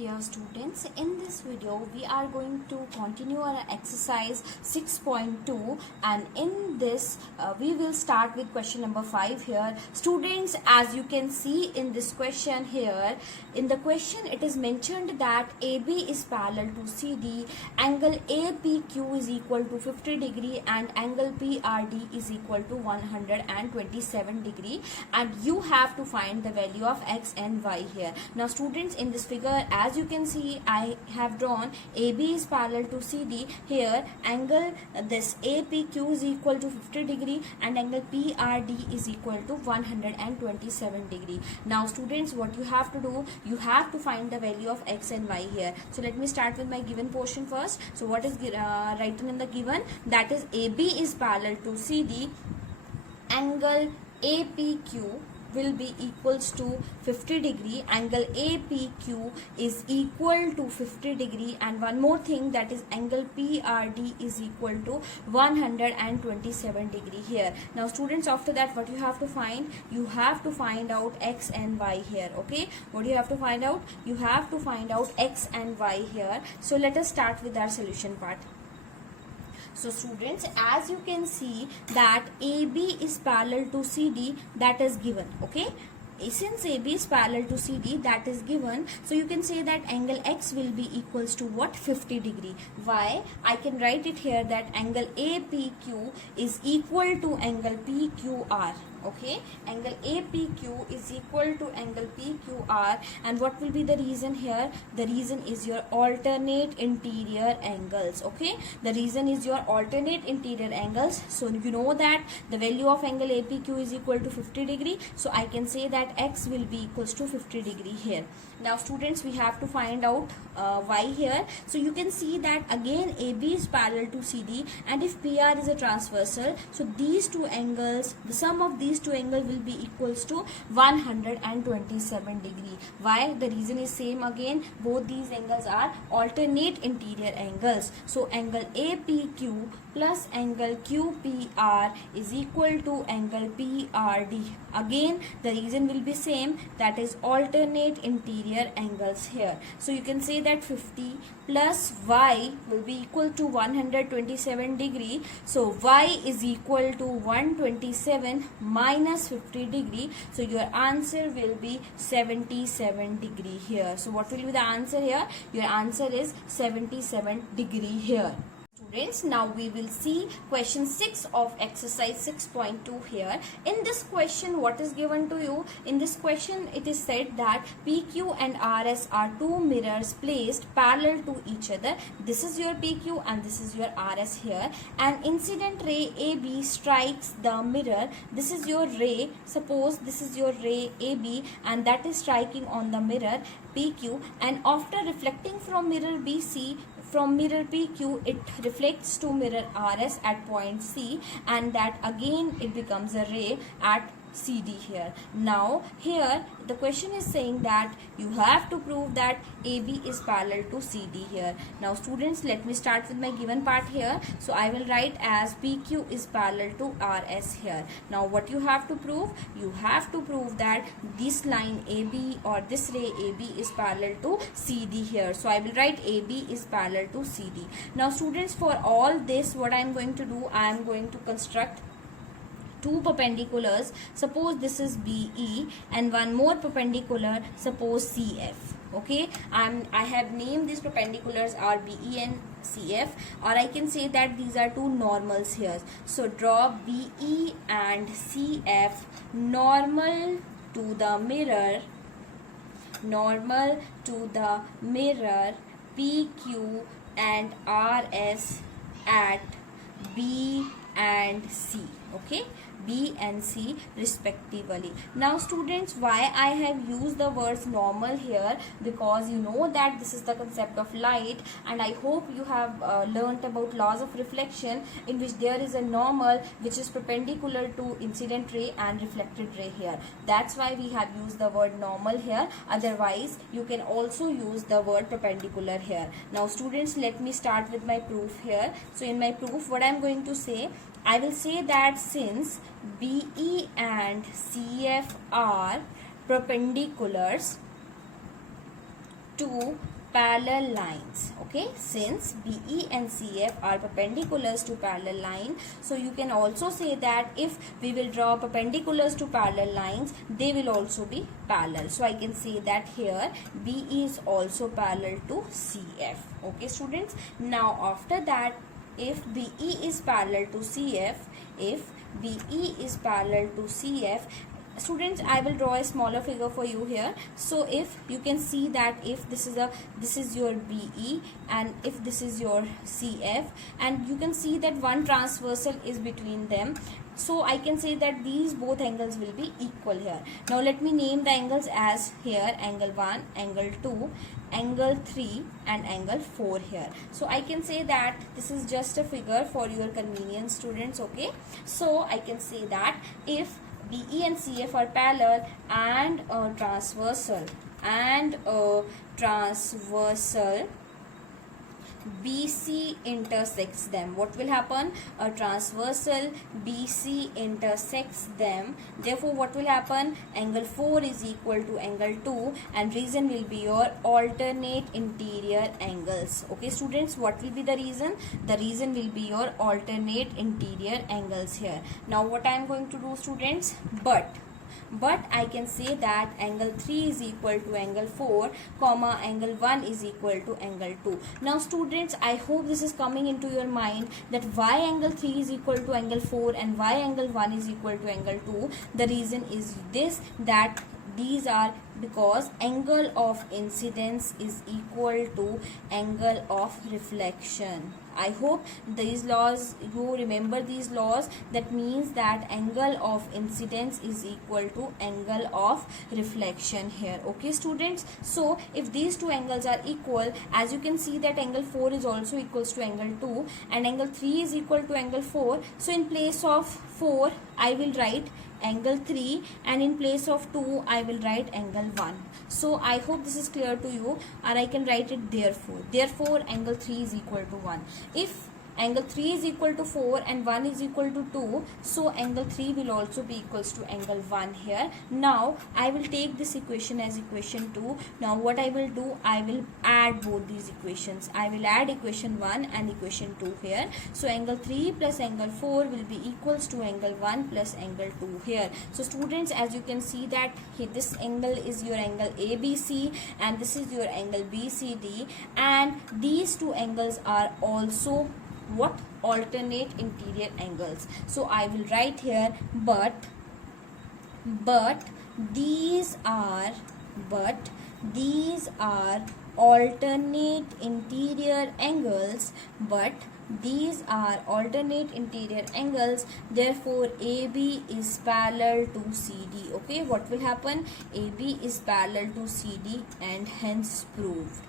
Dear students, in this video we are going to continue our exercise 6.2, and in this we will start with question number 5 here. Students, as you can see in this question here, in the question it is mentioned that AB is parallel to CD, angle APQ is equal to 50 degree and angle PRD is equal to 127 degree, and you have to find the value of X and Y here. Now students, in this figure as you can see, I have drawn AB is parallel to CD. Here angle this APQ is equal to 50 degree and angle PRD is equal to 127 degree. Now students, what you have to do, you have to find the value of X and Y here. So let me start with my given portion first. So what is written in the given? That is AB is parallel to CD, angle APQ will be equals to 50 degree, angle APQ is equal to 50 degree, and one more thing, that is angle PRD is equal to 127 degree here. Now students, after that what you have to find? You have to find out X and Y here. Okay, what do you have to find out? You have to find out X and Y here. So let us start with our solution part. So students, as you can see that AB is parallel to CD, that is given. Okay, since AB is parallel to CD, that is given, so you can say that angle X will be equals to what? 50 degree. Why? I can write it here that angle APQ is equal to angle PQR. Okay, angle APQ is equal to angle PQR, and what will be the reason here? The reason is your alternate interior angles. Okay, the reason is your alternate interior angles. So you know that the value of angle APQ is equal to 50 degree, so I can say that X will be equals to 50 degree here. Now students, we have to find out Y here. So you can see that again AB is parallel to CD, and if PR is a transversal, so these two angles, the sum of these two angles will be equals to 127 degree. Why? The reason is same again, both these angles are alternate interior angles. So angle APQ plus angle QPR is equal to angle PRD. Again the reason will be same, that is alternate interior angles here. So you can say that 50 plus Y will be equal to 127 degree. So Y is equal to 127 minus 50 degree. So your answer will be 77 degree here. So what will be the answer here? Your answer is 77 degree here. Students, now we will see question 6 of exercise 6.2 here. In this question, what is given to you? In this question, it is said that PQ and RS are two mirrors placed parallel to each other. This is your PQ and this is your RS here. An incident ray AB strikes the mirror. This is your ray. Suppose this is your ray AB, and that is striking on the mirror PQ, and after reflecting from mirror BC, from mirror PQ, it reflects to mirror RS at point C, and that again it becomes a ray at CD here. Now here the question is saying that you have to prove that AB is parallel to CD here. Now students, let me start with my given part here. So I will write as PQ is parallel to RS here. Now what you have to prove? You have to prove that this line AB or this ray AB is parallel to CD here. So I will write AB is parallel to CD. Now students, for all this what I am going to do, I am going to construct two perpendiculars. Suppose this is BE and one more perpendicular, suppose CF. Okay, I have named these perpendiculars are BE and CF, or I can say that these are two normals here. So draw BE and CF normal to the mirror, normal to the mirror PQ and RS at B and C. Okay, B and C respectively. Now students, why I have used the words normal here? Because you know that this is the concept of light, and I hope you have learnt about laws of reflection, in which there is a normal which is perpendicular to incident ray and reflected ray here. That's why we have used the word normal here. Otherwise you can also use the word perpendicular here. Now students, let me start with my proof here. So in my proof, what I am going to say, I will say that since BE and CF are perpendiculars two parallel lines. Okay, since BE and CF are perpendiculars to parallel line, so you can also say that if we will draw perpendiculars to parallel lines, they will also be parallel. So I can say that here BE is also parallel to CF. Okay students, now after that, if BE is parallel to CF, if BE is parallel to CF, students, I will draw a smaller figure for you here. So if you can see that if this is your BE and if this is your CF, and you can see that one transversal is between them, so I can say that these both angles will be equal here. Now let me name the angles as here angle 1, angle 2, angle 3 and angle 4 here. So I can say that this is just a figure for your convenience students. Okay, so I can say that if BE and CF are parallel and transversal BC intersects them, what will happen? A transversal BC intersects them. Therefore, what will happen? Angle 4 is equal to angle 2 and reason will be your alternate interior angles. Okay students, what will be the reason? The reason will be your alternate interior angles here. Now what I am going to do students? But I can say that angle 3 is equal to angle 4, comma angle 1 is equal to angle 2. Now students, I hope this is coming into your mind that why angle 3 is equal to angle 4 and why angle 1 is equal to angle 2. The reason is this, that these are because angle of incidence is equal to angle of reflection. I hope these laws, you remember these laws. That means that angle of incidence is equal to angle of reflection here. Okay students, so if these two angles are equal, as you can see that angle 4 is also equals to angle 2 and angle 3 is equal to angle 4. So in place of 4 I will write angle 3 and in place of 2 I will write angle 1. So I hope this is clear to you, or I can write it therefore angle 3 is equal to 1. If angle 3 is equal to 4 and 1 is equal to 2, so angle 3 will also be equals to angle 1 here. Now I will take this equation as equation 2. Now what I will do, I will add both these equations. I will add equation 1 and equation 2 here. So angle 3 plus angle 4 will be equals to angle 1 plus angle 2 here. So students, as you can see that here, this angle is your angle ABC and this is your angle BCD, and these two angles are also what? Alternate interior angles. So I will write here but these are alternate interior angles, therefore AB is parallel to CD. Okay, what will happen? AB is parallel to CD and hence proved.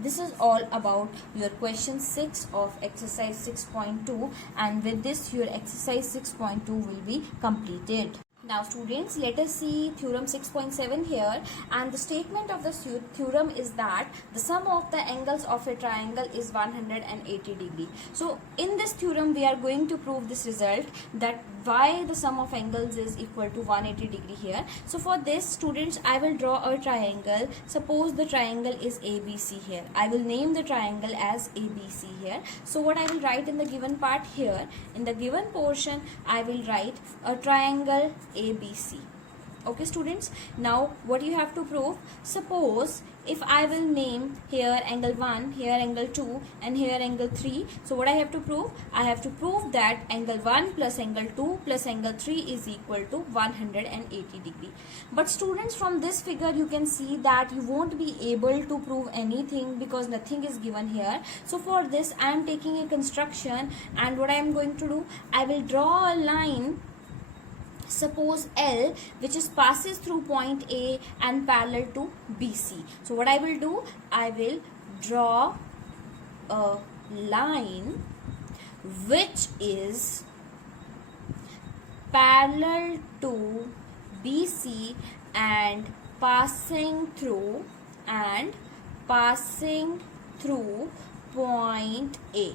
This is all about your question 6 of exercise 6.2, and with this your exercise 6.2 will be completed. Now students, let us see theorem 6.7 here, and the statement of the theorem is that the sum of the angles of a triangle is 180 degree. So in this theorem we are going to prove this result, that why the sum of angles is equal to 180 degree here. So for this students, I will draw a triangle. Suppose the triangle is ABC here. I will name the triangle as ABC here. So what I will write in the given part here, in the given portion I will write a triangle ABC. Okay students, now what you have to prove, suppose if I will name here angle 1, here angle 2 and here angle 3, so what I have to prove? I have to prove that angle 1 plus angle 2 plus angle 3 is equal to 180 degree. But students, from this figure you can see that you won't be able to prove anything because nothing is given here. So for this I am taking a construction, and what I am going to do, I will draw a line, suppose L, which is passes through point A and parallel to BC. So what I will do, I will draw a line which is parallel to BC and passing through point A.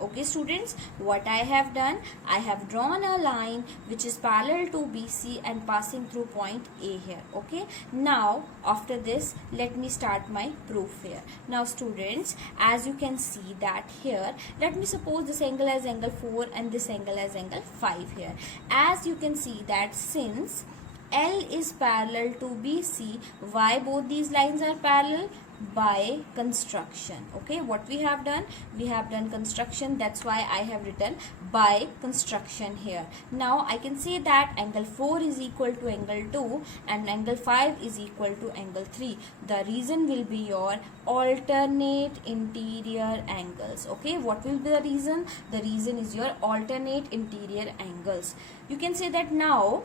Okay students, what I have done, I have drawn a line which is parallel to BC and passing through point A here. Okay, now after this let me start my proof here. Now students, as you can see that here, let me suppose this angle as angle 4 and this angle as angle 5 here. As you can see that since L is parallel to BC, why both these lines are parallel? By construction. Okay, what we have done, we have done construction, that's why I have written by construction here. Now I can say that angle 4 is equal to angle 2 and angle 5 is equal to angle 3. The reason will be your alternate interior angles. Okay, what will be the reason? The reason is your alternate interior angles. You can say that now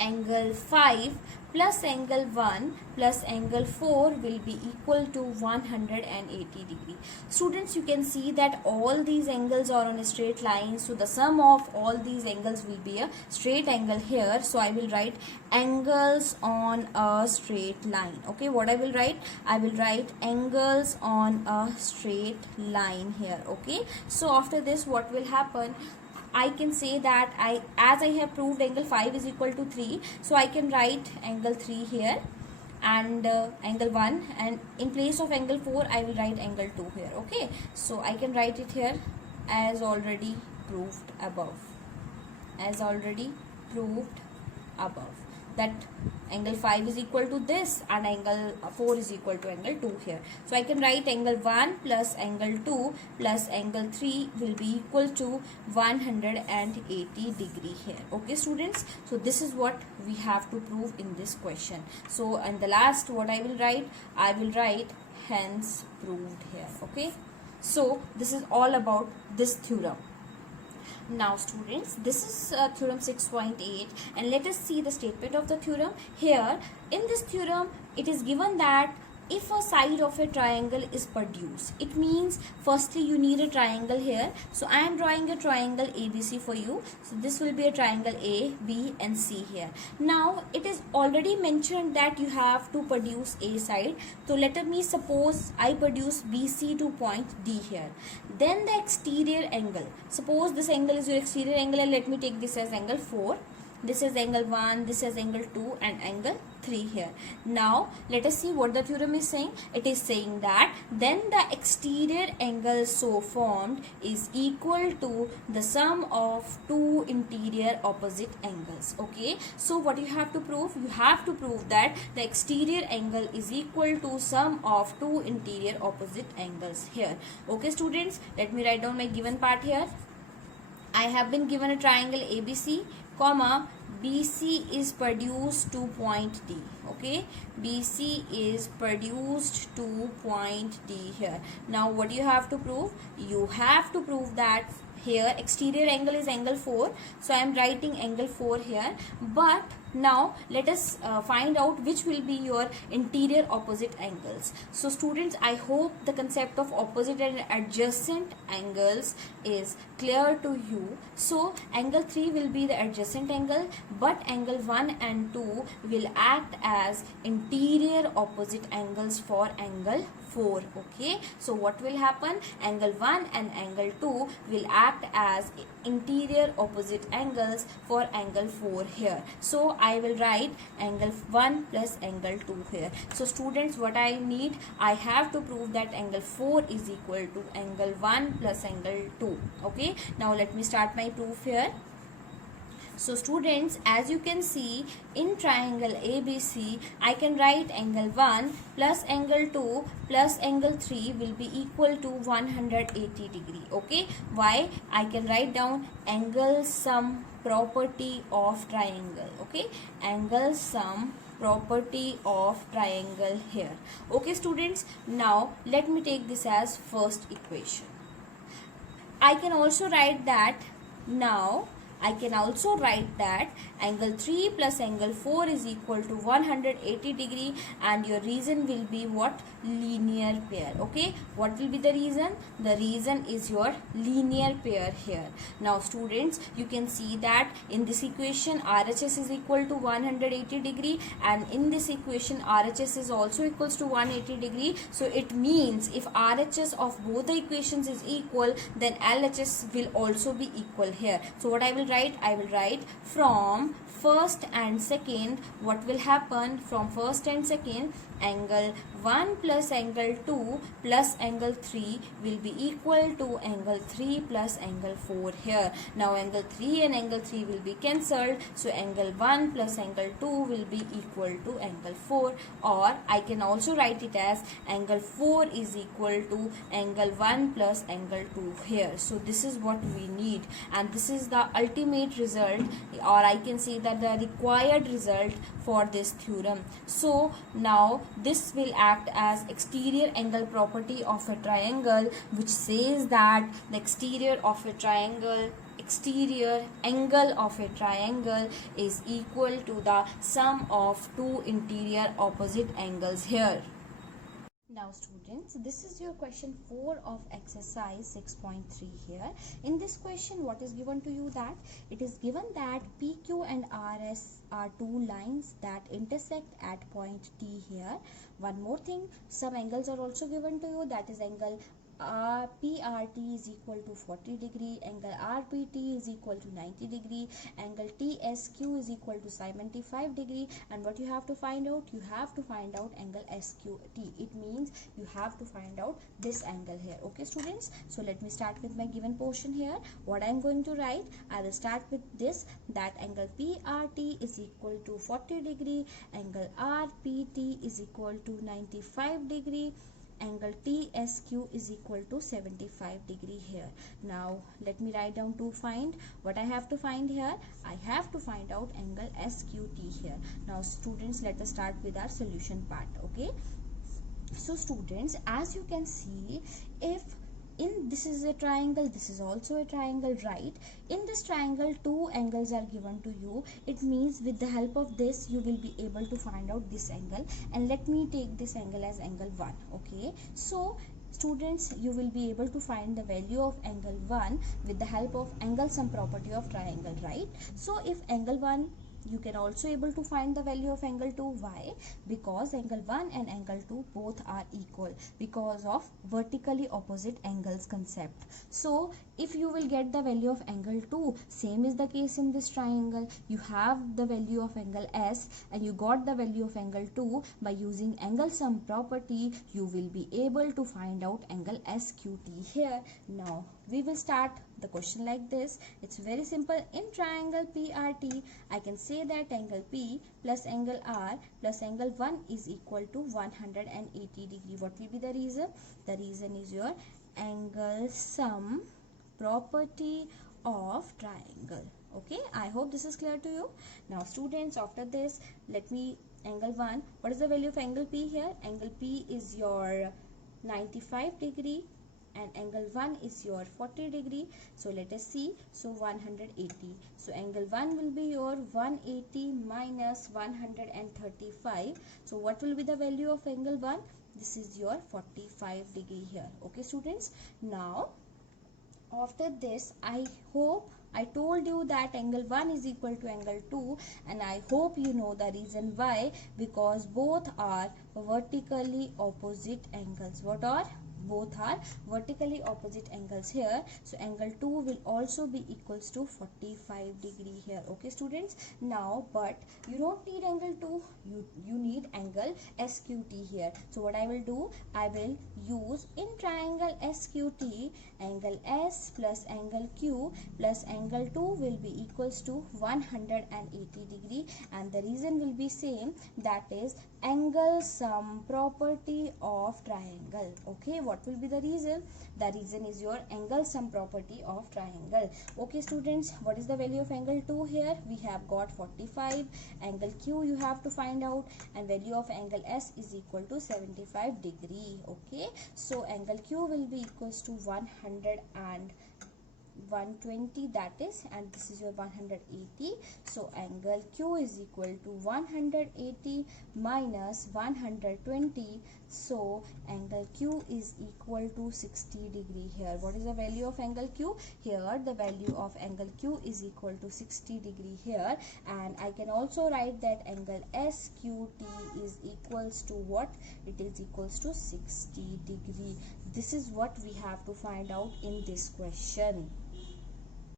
angle 5 plus angle 1 plus angle 4 will be equal to 180 degree. Students, you can see that all these angles are on a straight line, so the sum of all these angles will be a straight angle here. So I will write angles on a straight line. Okay, what I will write? I will write angles on a straight line here. Okay, so after this what will happen? I can say that as I have proved angle 5 is equal to 3, so I can write angle 3 here and angle 1, and in place of angle 4 I will write angle 2 here. Okay, so I can write it here as already proved above, that angle 5 is equal to this and angle 4 is equal to angle 2 here. So I can write angle 1 plus angle 2 plus angle 3 will be equal to 180 degree here. Okay students, so this is what we have to prove in this question. So and the last what I will write hence proved here. Okay, so this is all about this theorem. Now students, this is theorem 6.8 and let us see the statement of the theorem. Here in this theorem it is given that if a side of a triangle is produced, it means firstly you need a triangle here. So I am drawing a triangle ABC for you. So this will be a triangle A, B and C here. Now it is already mentioned that you have to produce A side. So let me suppose I produce BC to point D here. Then the exterior angle, suppose this angle is your exterior angle and let me take this as angle 4. This is angle 1, this is angle 2 and angle 3 here. Now let us see what the theorem is saying. It is saying that then the exterior angle so formed is equal to the sum of two interior opposite angles. Okay, so what you have to prove? You have to prove that the exterior angle is equal to sum of two interior opposite angles here. Okay students, let me write down my given part here. I have been given a triangle ABC, comma BC is produced to point D. Okay, BC is produced to point D here. Now what you have to prove? You have to prove that here exterior angle is angle 4, so I am writing angle 4 here. But now let us find out which will be your interior opposite angles. So students, I hope the concept of opposite and adjacent angles is clear to you. So angle 3 will be the adjacent angle, but angle 1 and 2 will act as interior opposite angles for angle 4. Okay, so what will happen? Angle 1 and angle 2 will act as interior opposite angles for angle 4 here. So I will write angle 1 plus angle 2 here. So students, what I need, I have to prove that angle 4 is equal to angle 1 plus angle 2. Okay, now let me start my proof here. So students, as you can see in triangle ABC, I can write angle 1 plus angle 2 plus angle 3 will be equal to 180 degree. Okay, why? I can write down angle sum property of triangle. Okay, angle sum property of triangle here. Okay students, now let me take this as first equation. I can also write that angle 3 plus angle 4 is equal to 180 degree, and your reason will be what? Linear pair. Okay, what will be the reason? The reason is your linear pair here. Now students, you can see that in this equation RHS is equal to 180 degree, and in this equation RHS is also equals to 180 degree. So it means if RHS of both the equations is equal, then LHS will also be equal here. So what I will write? I will write from first and second, what will happen from first and second, angle 1 plus angle 2 plus angle 3 will be equal to angle 3 plus angle 4 here. Now angle 3 and angle 3 will be cancelled, so angle 1 plus angle 2 will be equal to angle 4, or I can also write it as angle 4 is equal to angle 1 plus angle 2 here. So this is what we need, and this is the ultimate result, or I can say that the required result for this theorem. So now this will act as exterior angle property of a triangle, which says that the exterior angle of a triangle is equal to the sum of two interior opposite angles here. Now students, this is your question 4 of exercise 6.3 here. In this question, what is given to you? That it is given that PQ and RS are two lines that intersect at point T here. One more thing, some angles are also given to you, that is angle PRT is equal to 40 degree, angle RPT is equal to 90 degree, angle TSQ is equal to 75 degree, and what you have to find out? You have to find out angle SQT. It means you have to find out this angle here. Okay students, so let me start with my given portion here. What I am going to write? I will start with this, that angle PRT is equal to 40 degree, angle RPT is equal to 95 degree, angle TSQ is equal to 75 degree here. Now let me write down to find what I have to find here. I have to find out angle SQT here. Now students, let us start with our solution part. Okay, so students, as you can see, if this is a triangle, this is also a triangle, right? In this triangle, two angles are given to you. It means with the help of this, you will be able to find out this angle. And let me take this angle as angle 1. Okay, so students, you will be able to find the value of angle 1 with the help of angle sum property of triangle, right? So if angle 1, you can also able to find the value of angle 2. Why? Because angle 1 and angle 2 both are equal because of vertically opposite angles concept. So if you will get the value of angle 2, same is the case in this triangle. You have the value of angle S and you got the value of angle 2. By using angle sum property, you will be able to find out angle SQT here. Now we will start the question like this. It's very simple. In triangle PRT, I can say that angle P plus angle R plus angle 1 is equal to 180 degree. What will be the reason? The reason is your angle sum property of triangle. Okay, I hope this is clear to you. Now students, after this, let me angle 1. What is the value of angle P here? Angle P is your 95 degree and angle 1 is your 40 degree. So let us see. So 180. So angle 1 will be your 180 minus 135. So what will be the value of angle 1? This is your 45 degree here. Okay students. Now after this, I hope I told you that angle 1 is equal to angle 2, and I hope you know the reason why. Because both are vertically opposite angles. What are? Both are vertically opposite angles here. So angle 2 will also be equals to 45 degree here. Okay students. Now but you don't need angle 2, you need angle SQT here. So what I will do, I will use in triangle SQT, angle S plus angle Q plus angle 2 will be equals to 180 degree, and the reason will be same, that is angle sum property of triangle. Okay, what will be the reason? The reason is your angle sum property of triangle. Okay students, what is the value of angle 2 here? We have got 45. Angle Q you have to find out, and value of angle S is equal to 75 degree. Okay, so angle Q will be equals to 180 120, that is, and this is your 180. So angle Q is equal to 180 minus 120. So angle Q is equal to 60 degree here. What is the value of angle Q? Here the value of angle Q is equal to 60 degree here, and I can also write that angle SQT is equals to what? It is equals to 60 degree. This is what we have to find out in this question.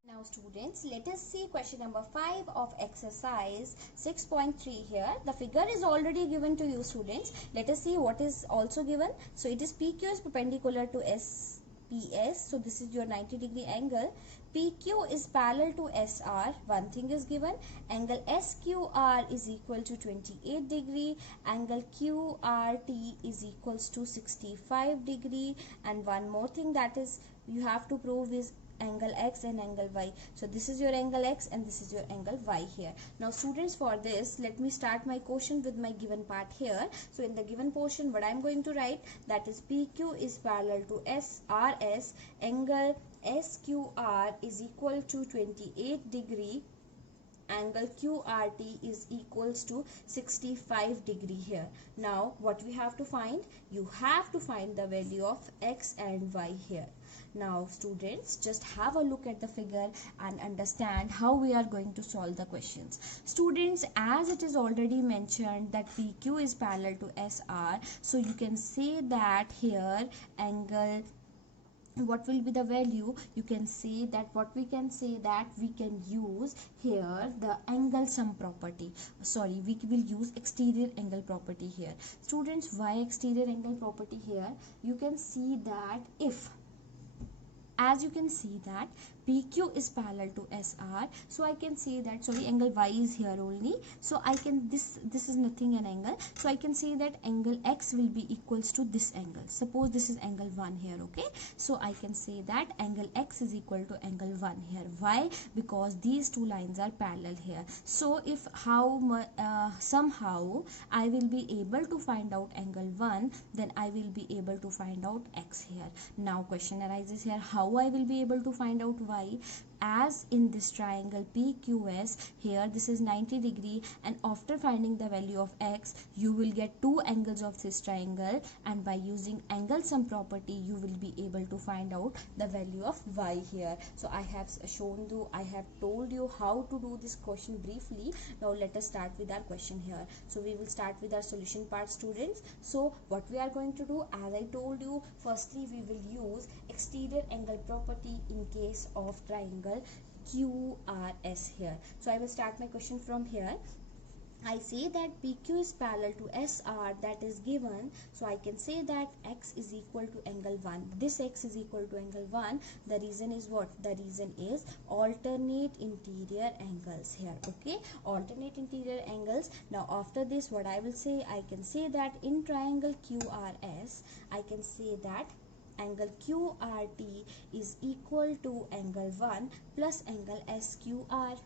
Now students, let us see question number 5 of exercise 6.3 here. The figure is already given to you students. Let us see what is also given. So it is PQ is perpendicular to SPS. So this is your 90 degree angle. PQ is parallel to SR. One thing is given. Angle SQR is equal to 28 degree. Angle QRT is equals to 65 degree. And one more thing that is you have to prove is angle X and angle Y. So this is your angle X and this is your angle Y here. Now students, for this let me start my question with my given part here. So in the given portion, what I am going to write, that is PQ is parallel to SRS. Angle SQR is equal to 28 degree. Angle QRT is equals to 65 degree here. Now what we have to find? You have to find the value of X and Y here. Now students, just have a look at the figure and understand how we are going to solve the questions. Students, as it is already mentioned that PQ is parallel to SR, so you can say that here angle, what will be the value? You can say that what we can say that we can use here the angle sum property. Sorry, we will use exterior angle property here. Students, why exterior angle property here? You can see that if, as you can see that PQ is parallel to SR, so I can say that, sorry, angle Y is here only, so I can, this is nothing an angle, so I can say that angle X will be equals to this angle. Suppose this is angle 1 here, okay, so I can say that angle X is equal to angle 1 here. Why? Because these two lines are parallel here. So if somehow I will be able to find out angle 1, then I will be able to find out X here. Now question arises here, how I will be able to find out Y? As in this triangle PQS, here this is 90 degree, and after finding the value of X, you will get two angles of this triangle, and by using angle sum property you will be able to find out the value of Y here. So I have shown you, I have told you how to do this question briefly. Now let us start with our question here. So we will start with our solution part, students. So what we are going to do, as I told you, firstly we will use exterior angle property in case of triangle QRS here. So I will start my question from here. I say that PQ is parallel to SR, that is given, so I can say that X is equal to angle 1. This X is equal to angle 1. The reason is what? The reason is alternate interior angles here, okay? Alternate interior angles. Now after this, what I will say, I can say that in triangle QRS, I can say that angle QRT is equal to angle 1 plus angle SQR.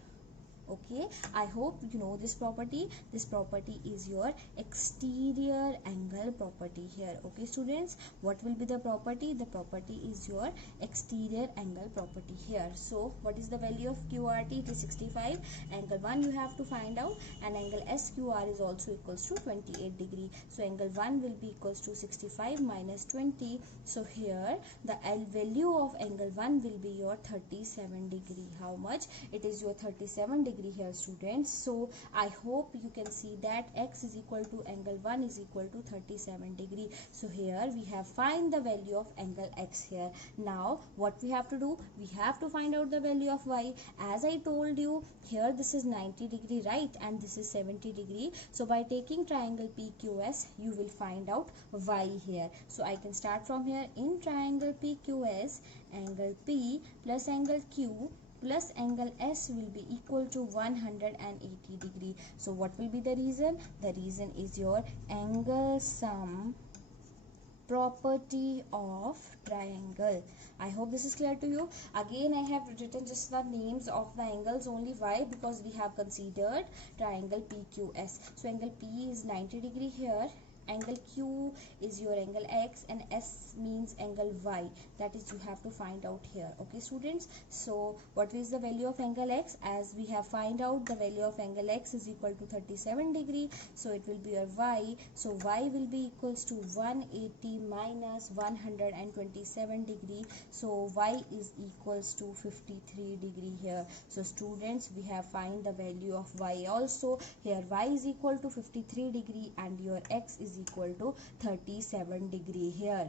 Okay, I hope you know this property. This property is your exterior angle property here. Okay students, what will be the property? The property is your exterior angle property here. So what is the value of QRT? It is 65. Angle 1 you have to find out, and angle SQR is also equals to 28 degree. So angle 1 will be equals to 65 minus 20. So here the value of angle 1 will be your 37 degree. How much? It is your 37 degree here students. So I hope you can see that X is equal to angle 1 is equal to 37 degree. So here we have find the value of angle X here. Now what we have to do? We have to find out the value of Y. As I told you, here this is 90 degree, right, and this is 70 degree. So by taking triangle PQS, you will find out Y here. So I can start from here. In triangle PQS, angle P plus angle Q plus angle S will be equal to 180 degree. So what will be the reason? The reason is your angle sum property of triangle. I hope this is clear to you. Again, I have written just the names of the angles only. Why? Because we have considered triangle PQS. So angle P is 90 degree here, angle Q is your angle X, and S means angle Y. That is, you have to find out here. Okay students, so what is the value of angle X? As we have find out, the value of angle X is equal to 37 degree, so it will be your Y. So Y will be equals to 180 minus 127 degree, so Y is equals to 53 degree here. So students, we have find the value of Y also. Here Y is equal to 53 degree and your X is equal to 37 degree here.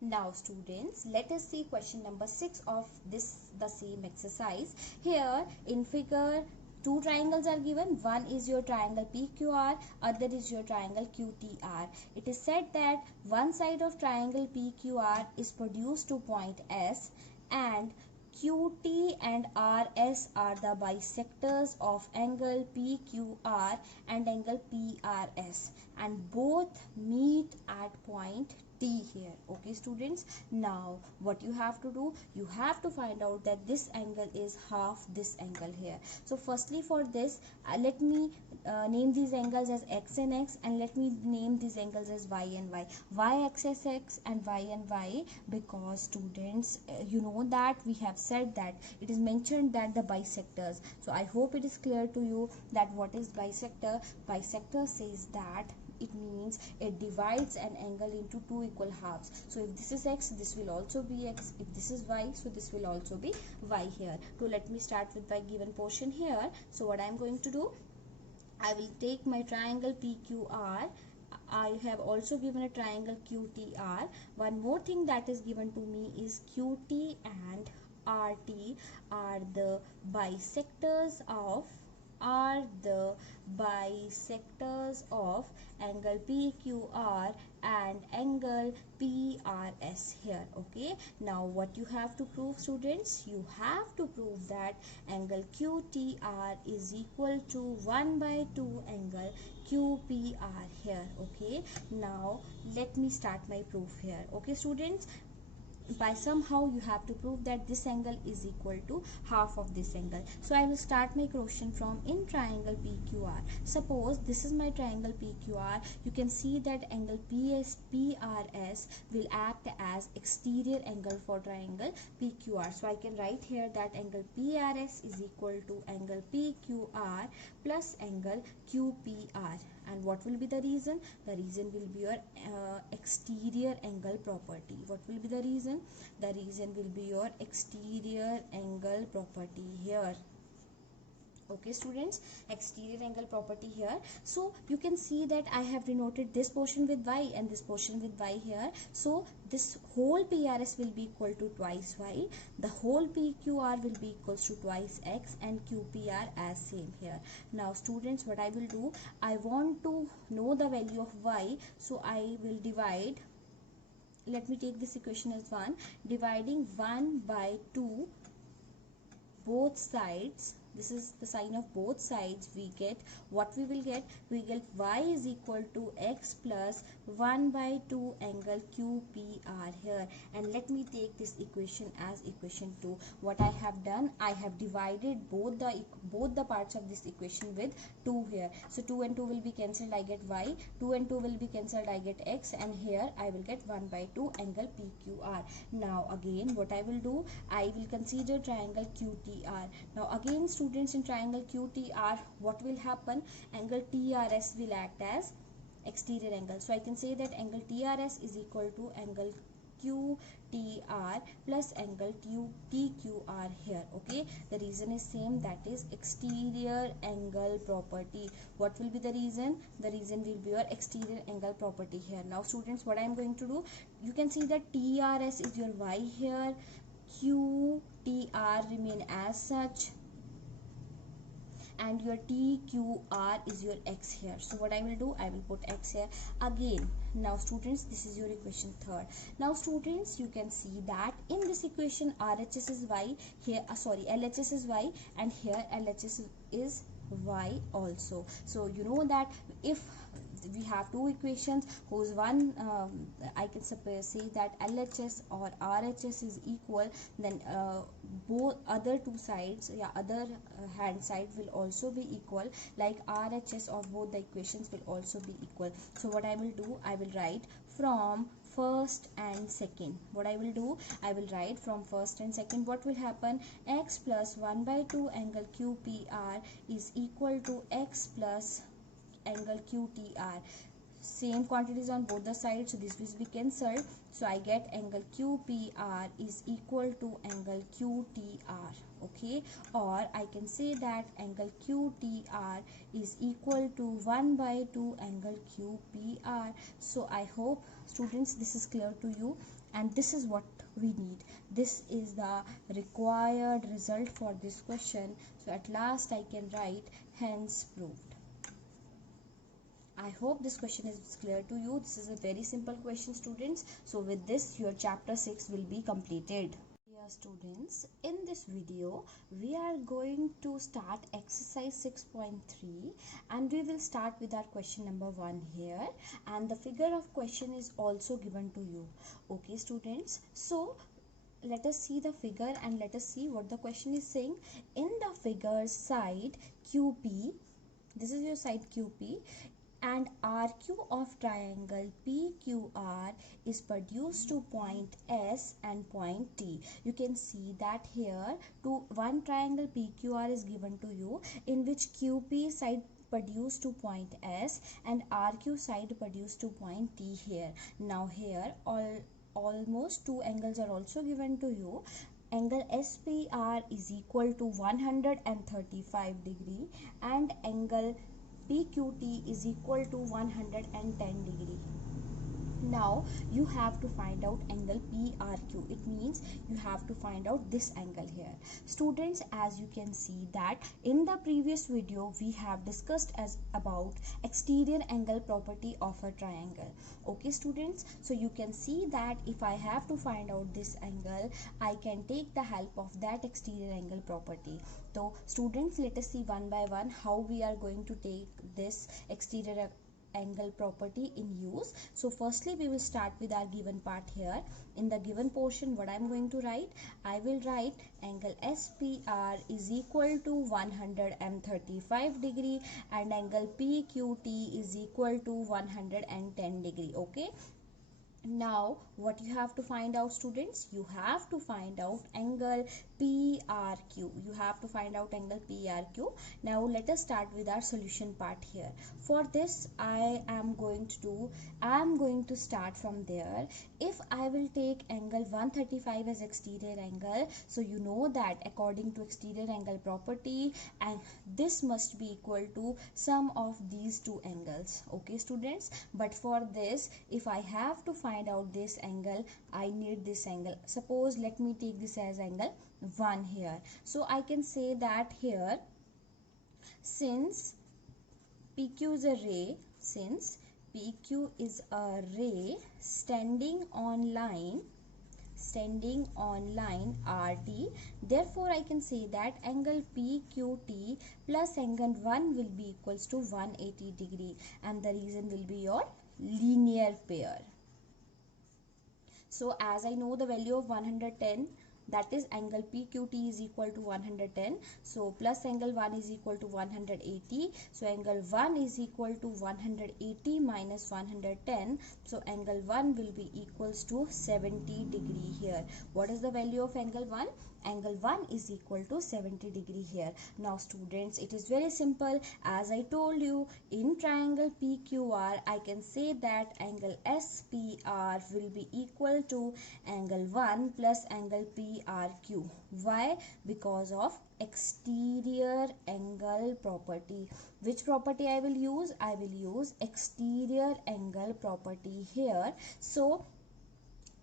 Now students, let us see question number 6 of the same exercise. Here in figure, two triangles are given. One is your triangle PQR, other is your triangle QTR. It is said that one side of triangle PQR is produced to point S, and QT and RS are the bisectors of angle PQR and angle PRS, and both meet at point T here. Okay students, now what you have to do, you have to find out that this angle is half this angle here. So firstly for this, let me name these angles as X and X, and let me name these angles as Y and Y. Y axis X and Y and Y, because students, you know that we have said that it is mentioned that the bisectors. So I hope it is clear to you that what is bisector. Bisector says that it means it divides an angle into two equal halves. So if this is X, this will also be X. If this is Y, so this will also be Y here. So let me start with my given portion here. So what I am going to do, I will take my triangle PQR. I have also given a triangle QTR. One more thing that is given to me is QT and RT are the bisectors of angle PQR and angle PRS here. Okay, now what you have to prove students, you have to prove that angle QTR is equal to 1 by 2 angle QPR here. Okay, now let me start my proof here. Okay students, by somehow you have to prove that this angle is equal to half of this angle. So I will start my question from in triangle PQR. Suppose this is my triangle PQR. You can see that angle PRS will act as exterior angle for triangle PQR. So I can write here that angle PRS is equal to angle PQR plus angle QPR. And what will be the reason? The reason will be your exterior angle property. What will be the reason? The reason will be your exterior angle property here. Okay students, exterior angle property here. So you can see that I have denoted this portion with Y and this portion with Y here. So this whole PRS will be equal to twice Y, the whole PQR will be equals to twice X, and QPR as same here. Now students, what I will do, I want to know the value of Y, so I will divide. Let me take this equation as 1, dividing 1 by 2 both sides. This is the sign of both sides. We get what we will get. We get Y is equal to X plus 1 by 2 angle QPR here. And let me take this equation as equation 2. What I have done, I have divided both the parts of this equation with 2 here. So 2 and 2 will be cancelled, I get Y. 2 and 2 will be cancelled, I get X. And here I will get 1 by 2 angle PQR. Now again, what I will do, I will consider triangle QTR. Now again students, in triangle QTR, what will happen? Angle TRS will act as exterior angle. So I can say that angle TRS is equal to angle QTR plus angle TQR here. Okay, the reason is same, that is exterior angle property. What will be the reason? The reason will be your exterior angle property here. Now students, what I am going to do, you can see that TRS is your Y here, QTR remain as such, and your TQR is your X here. So what I will do, I will put X here again. Now students, this is your equation 3rd. Now students, you can see that in this equation RHS is Y here, LHS is Y, and here LHS is Y also. So you know that if we have two equations whose one I can say that LHS or RHS is equal, then both other two sides, other hand side will also be equal, like RHS of both the equations will also be equal. So what I will do, I will write from first and second. What I will do, I will write from first and second. What will happen? X plus 1 by 2 angle QPR is equal to X plus angle QTR. Same quantities on both the sides, so this will be cancelled. So I get angle QPR is equal to angle QTR. Okay, or I can say that angle QTR is equal to 1 by 2 angle QPR. So I hope students this is clear to you, and this is what we need. This is the required result for this question. So at last I can write hence proved. I hope this question is clear to you. This is a very simple question, students. So with this, your chapter 6 will be completed. Dear students, in this video, we are going to start exercise 6.3 and we will start with our question number 1 here, and the figure of question is also given to you. Okay, students. So let us see the figure and let us see what the question is saying. In the figure side QP, this is your side QP, and RQ of triangle PQR is produced to point S and point T. You can see that here one triangle PQR is given to you, in which QP side produced to point S and RQ side produced to point T here. Now here almost two angles are also given to you. Angle SPR is equal to 135 degree and angle PQT is equal to 110 degree. Now you have to find out angle PRQ. It means you have to find out this angle here. Students, as you can see that in the previous video we have discussed about exterior angle property of a triangle. Okay students, so you can see that if I have to find out this angle, I can take the help of that exterior angle property. So students, let us see one by one how we are going to take this exterior angle property in use. So firstly we will start with our given part here. In the given portion, what I am going to write, I will write angle SPR is equal to 135 degree and angle PQT is equal to 110 degree. Okay, now what you have to find out, students, you have to find out angle PRQ. You have to find out angle PRQ. Now let us start with our solution part here. For this I am going to start from there. If I will take angle 135 as exterior angle, so you know that according to exterior angle property, and this must be equal to sum of these two angles. Okay students, but for this, if I have to find out this angle, I need this angle. Suppose let me take this as angle 1 here. So I can say that here, since PQ is a ray, standing on line RT, therefore I can say that angle PQT plus angle 1 will be equals to 180 degree, and the reason will be your linear pair. So as I know the value of 110, that is angle PQT is equal to 110, so plus angle 1 is equal to 180, so angle 1 is equal to 180 minus 110, so angle 1 will be equals to 70 degree here. What is the value of angle 1? Angle 1 is equal to 70 degree here. Now students, it is very simple. As I told you, in triangle PQR, I can say that angle SPR will be equal to angle 1 plus angle PRQ. Why? Because of exterior angle property. Which property I will use? I will use exterior angle property here. So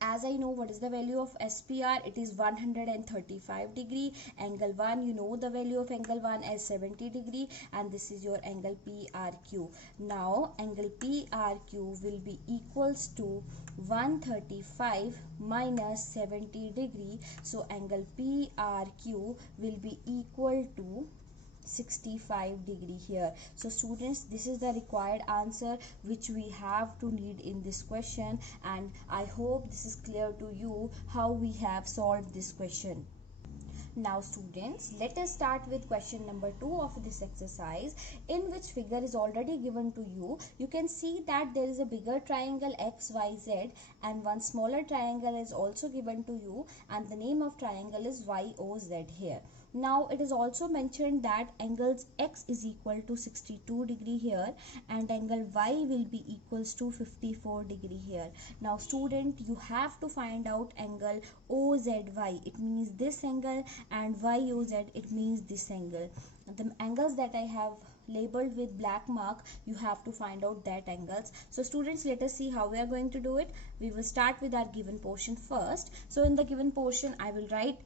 as I know what is the value of SPR, it is 135 degree. Angle 1, you know the value of angle 1 as 70 degree, and this is your angle PRQ. Now angle PRQ will be equals to 135 minus 70 degree, so angle PRQ will be equal to 65 degree here. So students, this is the required answer which we have to need in this question, and I hope this is clear to you how we have solved this question. Now students, let us start with question number 2 of this exercise, in which figure is already given to you. You can see that there is a bigger triangle XYZ and one smaller triangle is also given to you, and the name of triangle is YOZ here. Now it is also mentioned that angles X is equal to 62 degree here and angle Y will be equals to 54 degree here. Now student, you have to find out angle OZY. It means this angle, and YOZ, it means this angle. The angles that I have labeled with black mark, you have to find out that angles. So students, let us see how we are going to do it. We will start with our given portion first. So in the given portion, I will write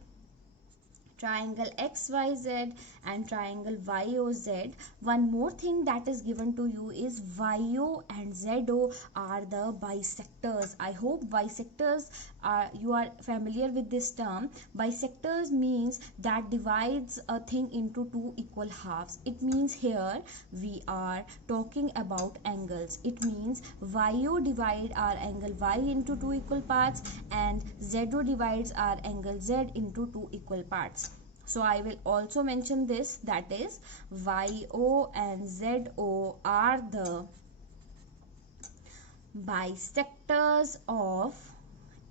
triangle XYZ and triangle YOZ. One more thing that is given to you is YO and ZO are the bisectors. I hope bisectors are, you are familiar with this term. Bisectors means that divides a thing into two equal halves. It means here we are talking about angles. It means YO divide our angle Y into two equal parts and ZO divides our angle Z into two equal parts. So I will also mention this, that is YO and ZO are the bisectors of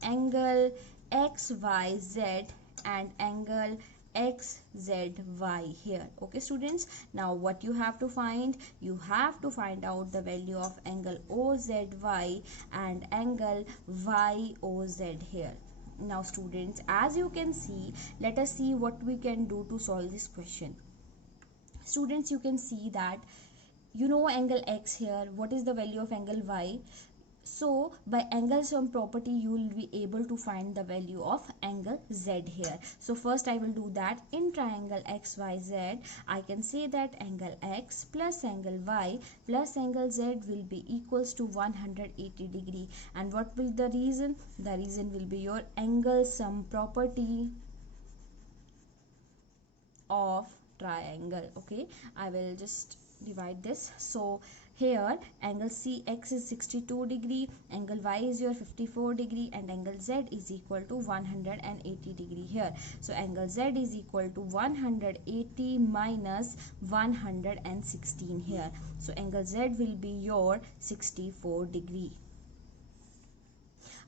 angle XYZ and angle XZY here. Okay students, now what you have to find? You have to find out the value of angle OZY and angle YOZ here. Now students, as you can see, let us see what we can do to solve this question. Students, you can see that you know angle X here. What is the value of angle Y? So by angle sum property, you will be able to find the value of angle Z here. So first I will do that. In triangle XYZ, I can say that angle X plus angle Y plus angle Z will be equals to 180 degree. And what will the reason? The reason will be your angle sum property of triangle. Okay, I will just divide this. So here angle CX is 62 degree, angle Y is your 54 degree, and angle Z is equal to 180 degree here. So angle Z is equal to 180 minus 116 here. So angle Z will be your 64 degree.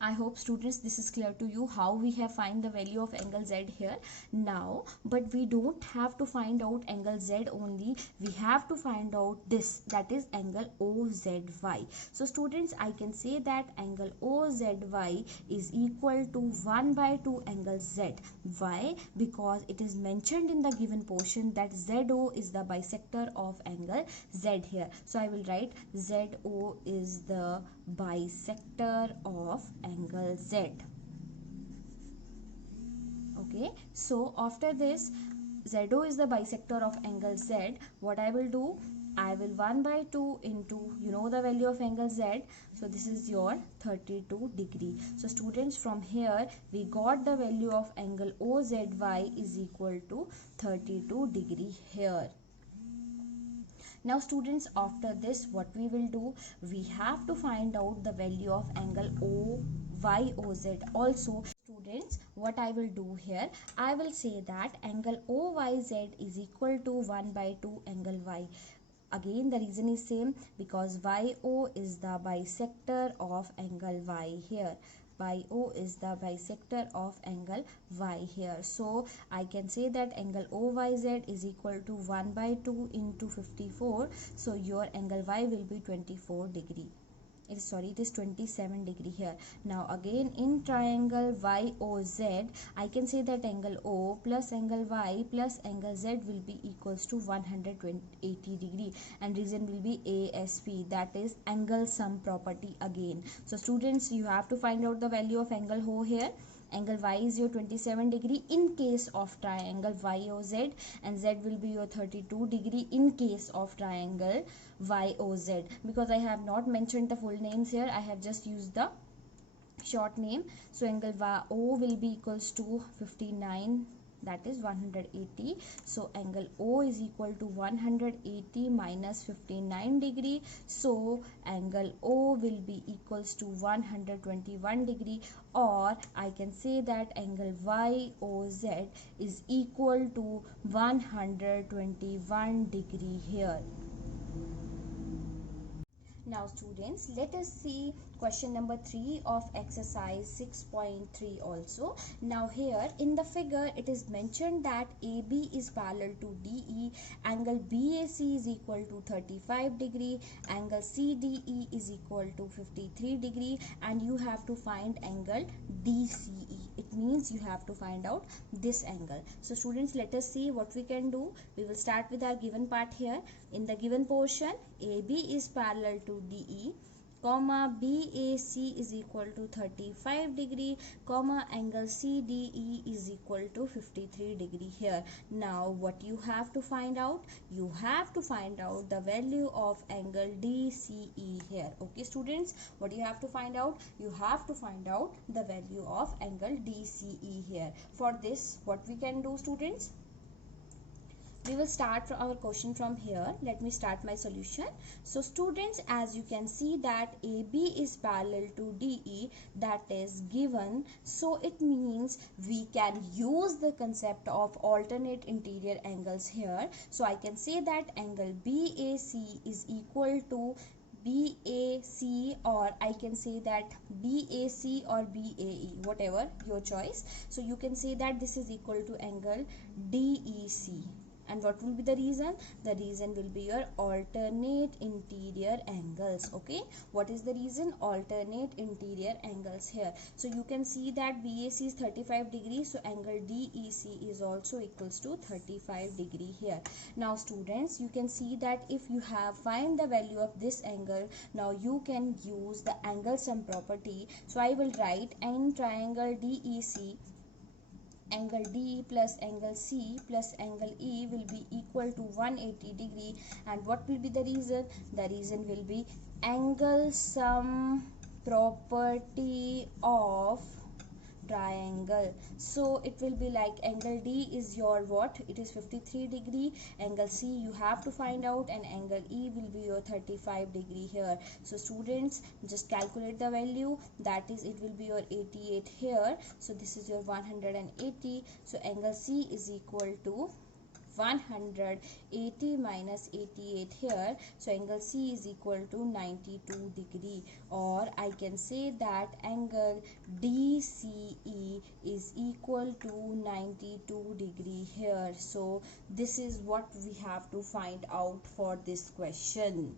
I hope students this is clear to you how we have find the value of angle Z here. Now, but we don't have to find out angle Z only. We have to find out this, that is angle OZY. So students, I can say that angle OZY is equal to 1 by 2 angle Z. Why? Because it is mentioned in the given portion that ZO is the bisector of angle Z here. So I will write ZO is the bisector of angle Z. Okay, so after this, ZO is the bisector of angle Z. What I will do, I will 1 by 2 into, you know the value of angle Z. So this is your 32 degree. So students, from here we got the value of angle OZY is equal to 32 degree here. Now students, after this what we will do, we have to find out the value of angle OYOZ. Also students, what I will do here, I will say that angle OYZ is equal to 1 by 2 angle Y. Again the reason is same, because YO is the bisector of angle Y here. YO is the bisector of angle Y here. So I can say that angle OYZ is equal to 1 by 2 into 54. So your angle Y will be 24 degree. It is 27 degree here. Now again in triangle YOZ, I can say that angle O plus angle Y plus angle Z will be equals to 180 degree, and reason will be ASP, that is angle sum property again. So students, you have to find out the value of angle O here. Angle Y is your 27 degree in case of triangle YOZ, and Z will be your 32 degree in case of triangle YOZ. Because I have not mentioned the full names here, I have just used the short name. So angle O will be equals to 59 that is 180. So angle O is equal to 180 minus 59 degree. So angle O will be equals to 121 degree, or I can say that angle YOZ is equal to 121 degree here. Now students, let us see question number 3 of exercise 6.3 also. Now here in the figure it is mentioned that AB is parallel to DE, angle BAC is equal to 35 degree, angle CDE is equal to 53 degree, and you have to find angle DCE. It means you have to find out this angle. So students, let us see what we can do. We will start with our given part here. In the given portion, AB is parallel to DE, comma BAC is equal to 35 degree, comma angle CDE is equal to 53 degree here. Now what you have to find out? You have to find out the value of angle DCE here. Okay students, what you have to find out? You have to find out the value of angle DCE here. For this, what we can do students? We will start our question from here. Let me start my solution. So students, as you can see that AB is parallel to DE, that is given. So it means we can use the concept of alternate interior angles here. So I can say that angle BAC is equal to BAC, or I can say that BAC or BAE, whatever your choice. So you can say that this is equal to angle DEC. And what will be the reason? The reason will be your alternate interior angles. Okay, what is the reason? Alternate interior angles here. So you can see that BAC is 35 degrees, so angle DEC is also equals to 35 degree here. Now students, you can see that if you have find the value of this angle, now you can use the angle sum property. So I will write in triangle DEC, angle D plus angle C plus angle E will be equal to 180 degree. And what will be the reason? The reason will be angle sum property of triangle. So it will be like angle D is your what? It is 53 degree, angle C you have to find out, and angle E will be your 35 degree here. So students, just calculate the value, that is it will be your 88 here. So this is your 180. So angle C is equal to 180 minus 88 here. So angle C is equal to 92 degree, or I can say that angle DCE is equal to 92 degree here. So this is what we have to find out for this question.